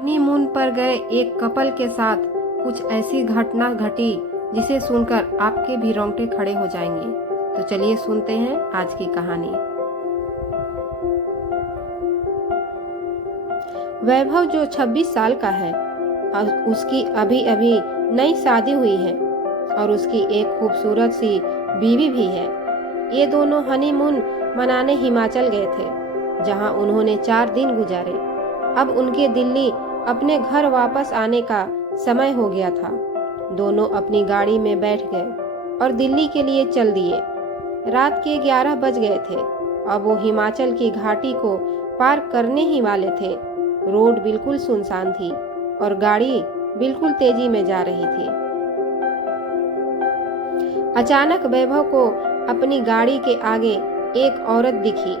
Honeymoon पर गए एक कपल के साथ कुछ ऐसी घटना घटी जिसे सुनकर आपके भी रोंगटे खड़े हो जाएंगे। तो चलिए सुनते हैं आज की कहानी। वैभव जो 26 साल का है, उसकी अभी अभी नई शादी हुई है और उसकी एक खूबसूरत सी बीवी भी है। ये दोनों हनीमून मनाने हिमाचल गए थे, जहां उन्होंने 4 दिन गुजारे। अब उनके दिल्ली अपने घर वापस आने का समय हो गया था। दोनों अपनी गाड़ी में बैठ गए और दिल्ली के लिए चल दिए। रात के 11 बज गए थे। अब वो हिमाचल की घाटी को पार करने ही वाले थे। रोड बिल्कुल सुनसान थी और गाड़ी बिल्कुल तेजी में जा रही थी। अचानक वैभव को अपनी गाड़ी के आगे एक औरत दिखी,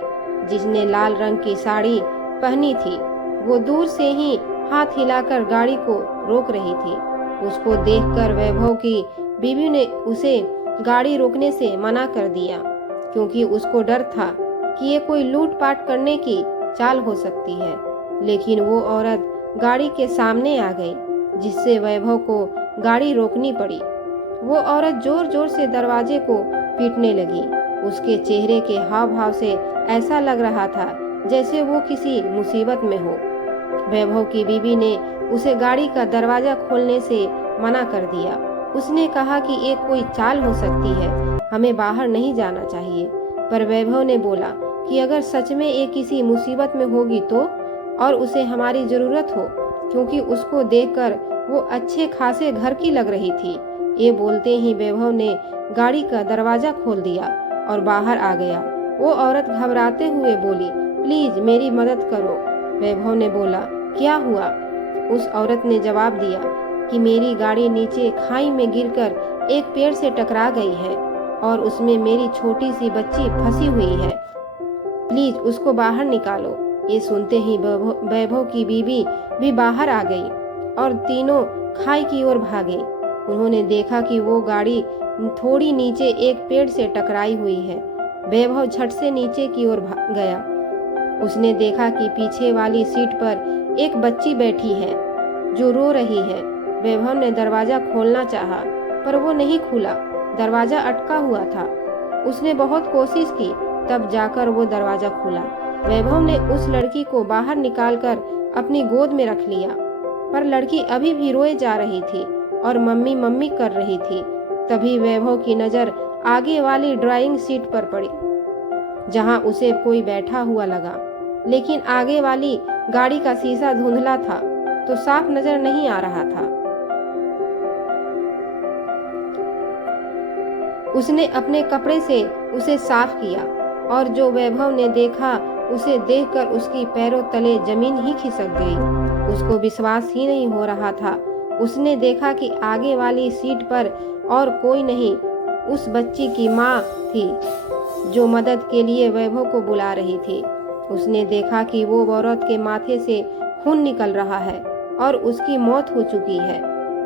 जिसने लाल रंग की साड़ी पहनी थी। वो दूर से ही हाथ हिलाकर गाड़ी को रोक रही थी। उसको देखकर वैभव की बीवी ने उसे गाड़ी रोकने से मना कर दिया, क्योंकि उसको डर था कि ये कोई लूटपाट करने की चाल हो सकती है। लेकिन वो औरत गाड़ी के सामने आ गई, जिससे वैभव को गाड़ी रोकनी पड़ी। वो औरत जोर जोर से दरवाजे को पीटने लगी। उसके चेहरे के हाव भाव से ऐसा लग रहा था जैसे वो किसी मुसीबत में हो। वैभव की बीवी ने उसे गाड़ी का दरवाजा खोलने से मना कर दिया। उसने कहा कि ये कोई चाल हो सकती है, हमें बाहर नहीं जाना चाहिए। पर वैभव ने बोला कि अगर सच में ये किसी मुसीबत में होगी तो, और उसे हमारी जरूरत हो, क्योंकि उसको देखकर वो अच्छे खासे घर की लग रही थी। ये बोलते ही वैभव ने गाड़ी का दरवाजा खोल दिया और बाहर आ गया। वो औरत घबराते हुए बोली, प्लीज मेरी मदद करो। वैभव ने बोला, क्या हुआ? उस औरत ने जवाब दिया कि मेरी गाड़ी नीचे खाई में गिरकर एक पेड़ से टकरा गई है और उसमें मेरी छोटी सी बच्ची फंसी हुई है। प्लीज उसको बाहर निकालो। ये सुनते ही वैभव की बीवी भी बाहर आ गई और तीनों खाई की ओर भागे। उन्होंने देखा कि वो गाड़ी थोड़ी नीचे एक पेड़ से टकराई हुई है। वैभव झट से नीचे की ओर गया। उसने देखा कि पीछे वाली सीट पर एक बच्ची बैठी है जो रो रही है। वैभव ने दरवाजा खोलना चाहा, पर वो नहीं खुला। दरवाजा अटका हुआ था। उसने बहुत कोशिश की, तब जाकर वो दरवाजा खुला। वैभव ने उस लड़की को बाहर निकालकर अपनी गोद में रख लिया, पर लड़की अभी भी रोए जा रही थी और मम्मी मम्मी कर रही थी। तभी वैभव की नजर आगे वाली ड्राइविंग सीट पर पड़ी, जहां उसे कोई बैठा हुआ लगा। लेकिन आगे वाली गाड़ी का शीशा धुंधला था, तो साफ नजर नहीं आ रहा था। उसने अपने कपड़े से उसे साफ किया और जो वैभव ने देखा उसे देखकर उसकी पैरों तले जमीन ही खिसक गई। उसको विश्वास ही नहीं हो रहा था। उसने देखा कि आगे वाली सीट पर और कोई नहीं, उस बच्ची की माँ थी, जो मदद के लिए वैभव को बुला रही थी। उसने देखा कि वो औरत के माथे से खून निकल रहा है और उसकी मौत हो चुकी है।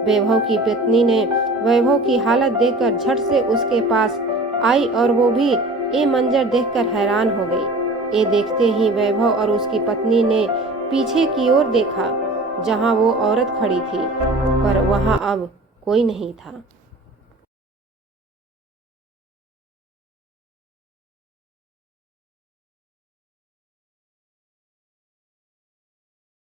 वैभव की पत्नी ने वैभव की हालत देखकर झट से उसके पास आई और वो भी ये मंजर देखकर हैरान हो गई। ये देखते ही वैभव और उसकी पत्नी ने पीछे की ओर देखा, जहां वो औरत खड़ी थी, पर वहां अब कोई नहीं था।